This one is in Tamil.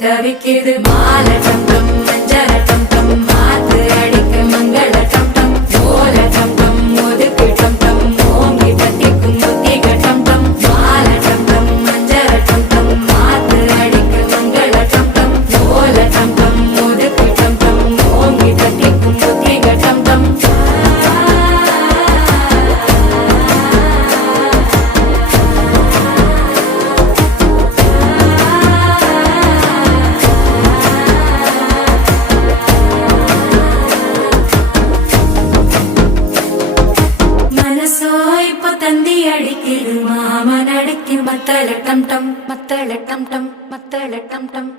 தவிக்குது மால டம் டம் மஞ்சள டம் டம் மாத்து அடிக்க மங்கள டம் டம் ஓல டம் டம் ஒதுக்கு டம் டம் ஓங்கி தட்டிக்கும் புத்திக டம் டம் மால டம் டம் மஞ்சள டம் டம் மாத்து அடிக்க மங்கள டம் டம் ஓல டம் டம் ஒதுக்கு டம் டம் ஓங்கி தட்டிக்கும் புத்திக டம் டம் தந்தி அடிக்குது மாமன் அடிக்கு மத்தள டம் டம் மத்தள டம் டம் மத்தள டம் டம்